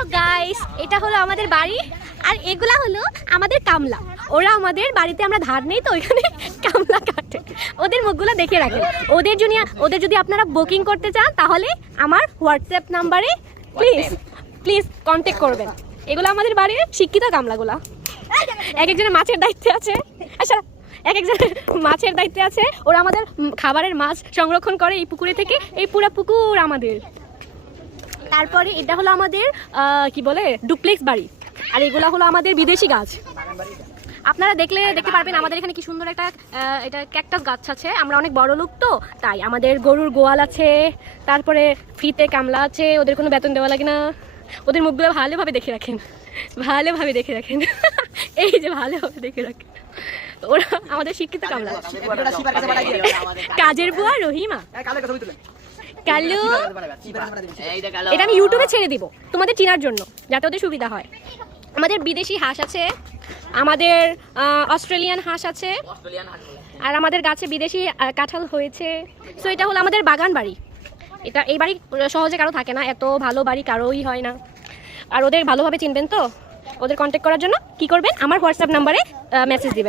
Hello guys, এটা হলো আমাদের বাড়ি আর এগুলা হলো আমাদের কামলা। ওরা আমাদের বাড়িতে আমরা ধার নেই তো ওইখানে কামলা কাটে। ওদের মুখগুলো দেখে রাখেন। ওদের যদি আপনারা বুকিং করতে চান তাহলে আমার হোয়াটসঅ্যাপ নাম্বারে প্লিজ কন্ট্যাক্ট করবেন। এগুলো আমাদের বাড়ির শিক্ষিত কামলাগুলা। এক একজনের মাছের দায়িত্বে আছে, আচ্ছা এক একজনের মাছের দায়িত্বে আছে। ওরা আমাদের খাবারের মাছ সংরক্ষণ করে এই পুকুরে থেকে। এই পুরো পুকুর আমাদের। তারপরে এটা হলো আমাদের কি বলে ডুপ্লেক্স বাড়ি। আর এগুলো হলো আমাদের বিদেশি গাছ। আপনারা দেখতে পারবেন আমাদের এখানে কি সুন্দর একটা এটা ক্যাকটাস গাছ আছে। আমরা অনেক বড় লোক তো তাই আমাদের গরুর গোয়াল আছে, তারপরে ফ্রিতে কামলা আছে, ওদের কোনো বেতন দেওয়া লাগে না। ওদের মুখগুলো ভালোভাবে দেখে রাখেন, ভালোভাবে দেখে রাখেন। এই যে ভালোভাবে দেখে রাখেন। ওরা আমাদের শিক্ষিত কামলা। কাজের বুয়া রহিমা কালু, এটা আমি ইউটিউবে ছেড়ে দিব তোমাদের চেনার জন্য যাতে ওদের সুবিধা হয়। আমাদের বিদেশি হাঁস আছে, আমাদের অস্ট্রেলিয়ান হাঁস আছে, আর আমাদের গাছে বিদেশি কাঁঠাল হয়েছে। সো এটা হলো আমাদের বাগান বাড়ি। এই বাড়ি সহজে কারো থাকে না, এত ভালো বাড়ি কারোই হয় না। আর ওদের ভালোভাবে চিনবেন তো, ওদের কন্ট্যাক্ট করার জন্য কি করবেন, আমার হোয়াটসঅ্যাপ নাম্বারে মেসেজ দিবেন।